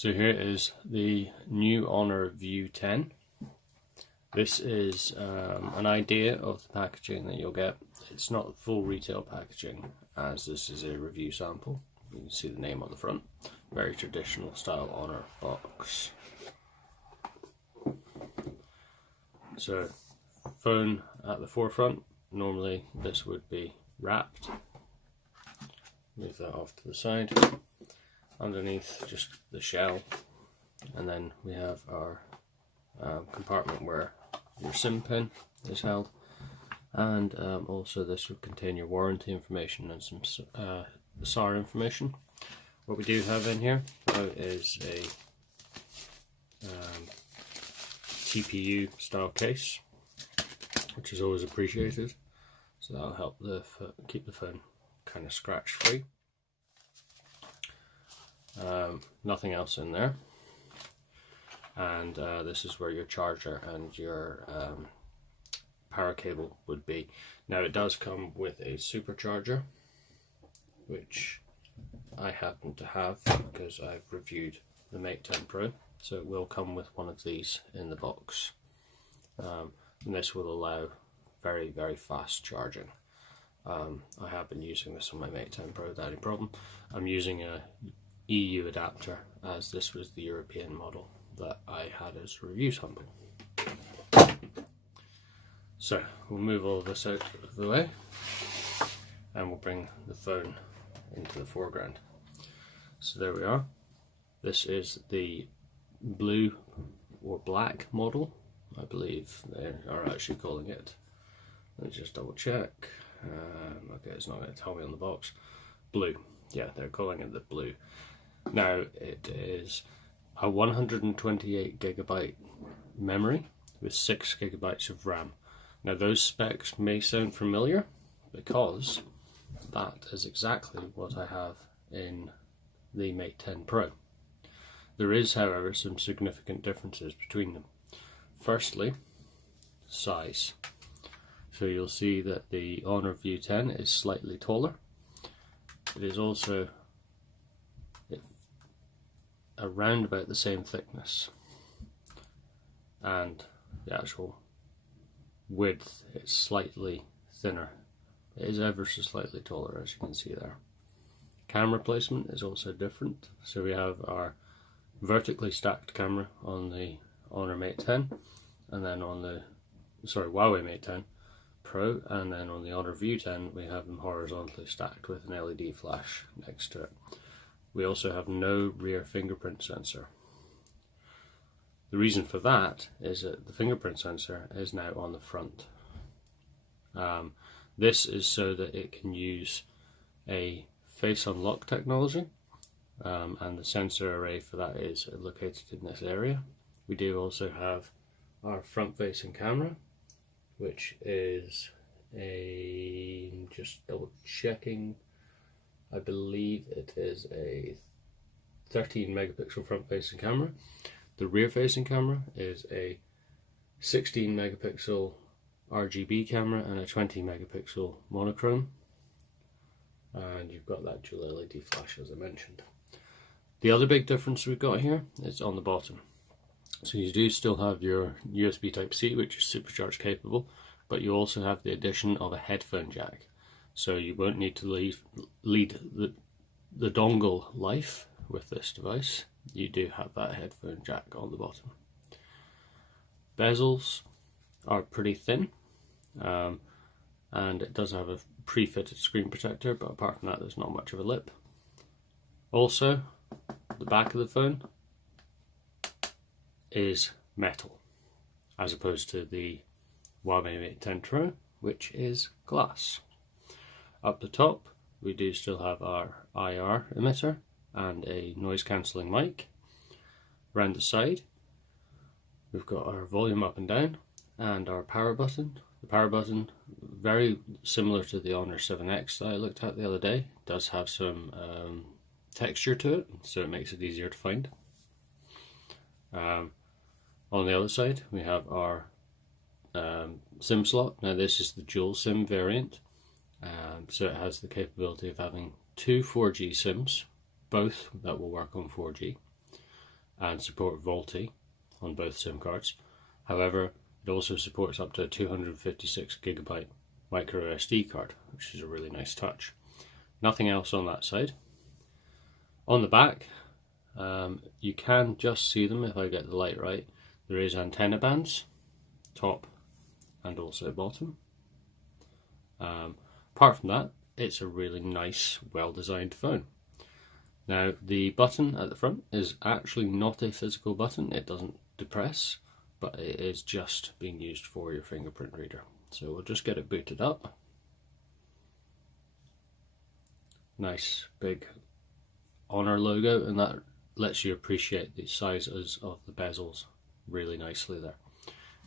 So here is the new Honor View 10. This is an idea of the packaging that you'll get. It's not full retail packaging, as this is a review sample. You can see the name on the front. Very traditional style Honor box. So, phone at the forefront. Normally this would be wrapped. Move that off to the side. Underneath, just the shell, and then we have our compartment where your SIM pin is held, and also this would contain your warranty information and some SAR information. What we do have in here is a TPU style case, which is always appreciated, so that'll help keep the phone kind of scratch free. Nothing else in there, and this is where your charger and your power cable would be. Now it does come with a supercharger, which I happen to have because I've reviewed the Mate 10 Pro, so it will come with one of these in the box, and this will allow very, very fast charging. I have been using this on my Mate 10 Pro without any problem. I'm using a EU adapter, as this was the European model that I had as a review sample. So we'll move all of this out of the way and we'll bring the phone into the foreground. So there we are. This is the blue or black model, I believe they are actually calling it. Let me just double check. Okay, it's not going to tell me on the box. Blue. Yeah, they're calling it the blue. Now it is a 128 gigabyte memory with 6 gigabytes of RAM. Now those specs may sound familiar because that is exactly what I have in the Mate 10 Pro. There is, however, some significant differences between them. Firstly, size. So you'll see that the Honor View 10 is slightly taller. It is also around about the same thickness, and the actual width is slightly thinner. It is ever so slightly taller, as you can see there. Camera placement is also different. So we have our vertically stacked camera on the Honor Mate 10, and then on the Huawei Mate 10 Pro, and then on the Honor View 10 we have them horizontally stacked with an LED flash next to it. We also have no rear fingerprint sensor. The reason for that is that the fingerprint sensor is now on the front. This is so that it can use a face unlock technology, and the sensor array for that is located in this area. We do also have our front facing camera, which is just double checking, I believe it is a 13 megapixel front facing camera. The rear facing camera is a 16 megapixel RGB camera and a 20 megapixel monochrome. And you've got that dual LED flash, as I mentioned. The other big difference we've got here is on the bottom. So you do still have your USB Type-C, which is supercharged capable, but you also have the addition of a headphone jack. So you won't need to lead the dongle life with this device. You do have that headphone jack on the bottom. Bezels are pretty thin, and it does have a pre-fitted screen protector, but apart from that there's not much of a lip. Also, the back of the phone is metal, as opposed to the Huawei Mate 10 Pro, which is glass. Up the top, we do still have our IR emitter and a noise cancelling mic. Around the side, we've got our volume up and down and our power button. The power button, very similar to the Honor 7X that I looked at the other day, does have some texture to it, so it makes it easier to find. On the other side, we have our SIM slot. Now this is the dual SIM variant. So it has the capability of having two 4G SIMs, both that will work on 4G. and support VoLTE on both SIM cards. However, it also supports up to a 256GB micro SD card, which is a really nice touch. Nothing else on that side. On the back, you can just see them if I get the light right. There is antenna bands, top and also bottom. Apart from that, it's a really nice, well-designed phone. Now, the button at the front is actually not a physical button. It doesn't depress, but it is just being used for your fingerprint reader. So we'll just get it booted up. Nice big Honor logo, and that lets you appreciate the sizes of the bezels really nicely there.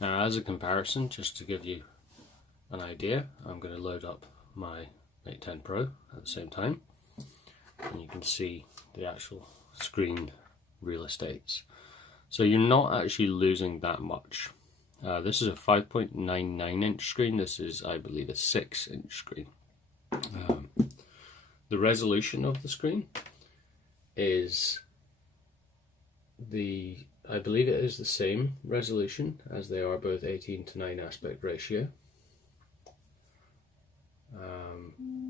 Now, as a comparison, just to give you an idea, I'm going to load up my Mate 10 Pro at the same time, and you can see the actual screen real estates. So you're not actually losing that much. This is a 5.99 inch screen. This is, I believe, a 6-inch screen. The resolution of the screen is I believe it is the same resolution, as they are both 18:9 aspect ratio.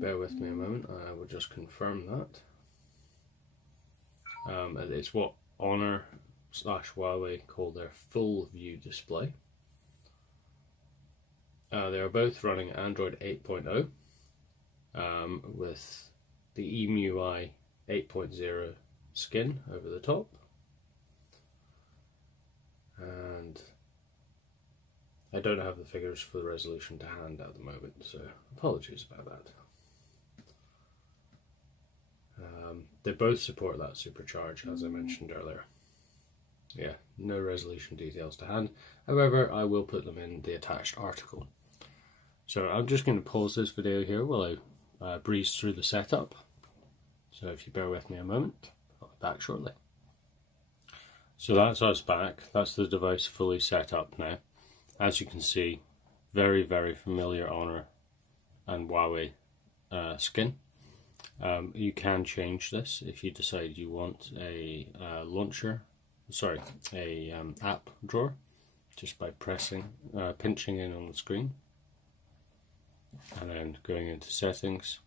Bear with me a moment, I will just confirm that. It's what Honor / Huawei call their full view display. They are both running Android 8.0 with the EMUI 8.0 skin over the top. And I don't have the figures for the resolution to hand at the moment, so apologies about that. They both support that supercharge, as I mentioned earlier. Yeah, no resolution details to hand. However, I will put them in the attached article. So I'm just going to pause this video here while I breeze through the setup. So if you bear with me a moment, I'll be back shortly. So that's us back. That's the device fully set up now. As you can see, very, very familiar Honor and Huawei skin. You can change this if you decide you want a app drawer, just by pinching in on the screen, and then going into settings.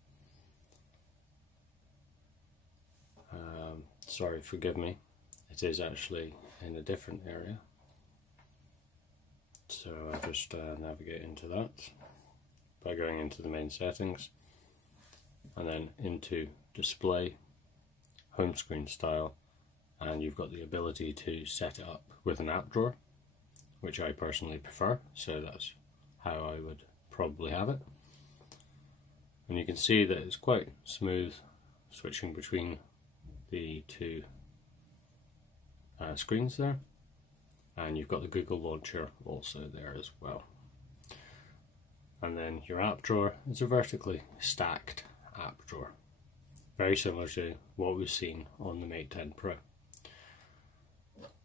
Sorry, forgive me. It is actually in a different area. So I just navigate into that by going into the main settings and then into display, home screen style, and you've got the ability to set it up with an app drawer, which I personally prefer, so that's how I would probably have it. And you can see that it's quite smooth switching between the two screens there, and you've got the Google launcher also there as well. And then your app drawer is a vertically stacked app drawer, very similar to what we've seen on the Mate 10 Pro.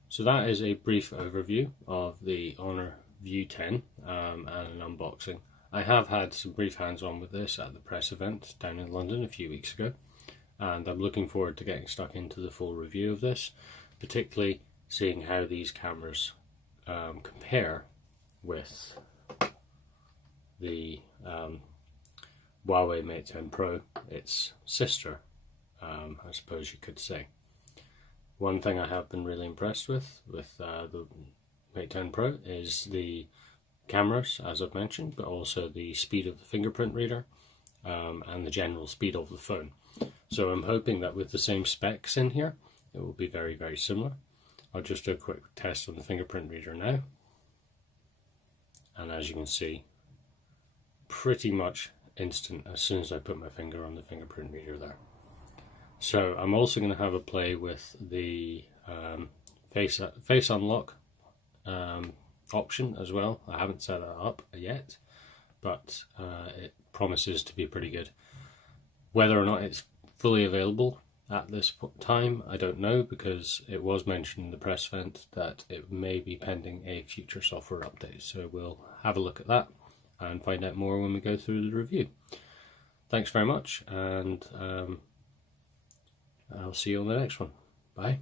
So that is a brief overview of the Honor View 10 and an unboxing. I have had some brief hands-on with this at the press event down in London a few weeks ago, and I'm looking forward to getting stuck into the full review of this, particularly seeing how these cameras compare with the Huawei Mate 10 Pro, its sister, I suppose you could say. One thing I have been really impressed with the Mate 10 Pro is the cameras, as I've mentioned, but also the speed of the fingerprint reader and the general speed of the phone. So I'm hoping that with the same specs in here, it will be very, very similar. I'll just do a quick test on the fingerprint reader now. And as you can see, pretty much instant as soon as I put my finger on the fingerprint reader there. So I'm also going to have a play with the face unlock option as well. I haven't set that up yet, but it promises to be pretty good. Whether or not it's fully available at this time, I don't know, because it was mentioned in the press event that it may be pending a future software update. So we'll have a look at that and find out more when we go through the review. Thanks very much, and I'll see you on the next one. Bye.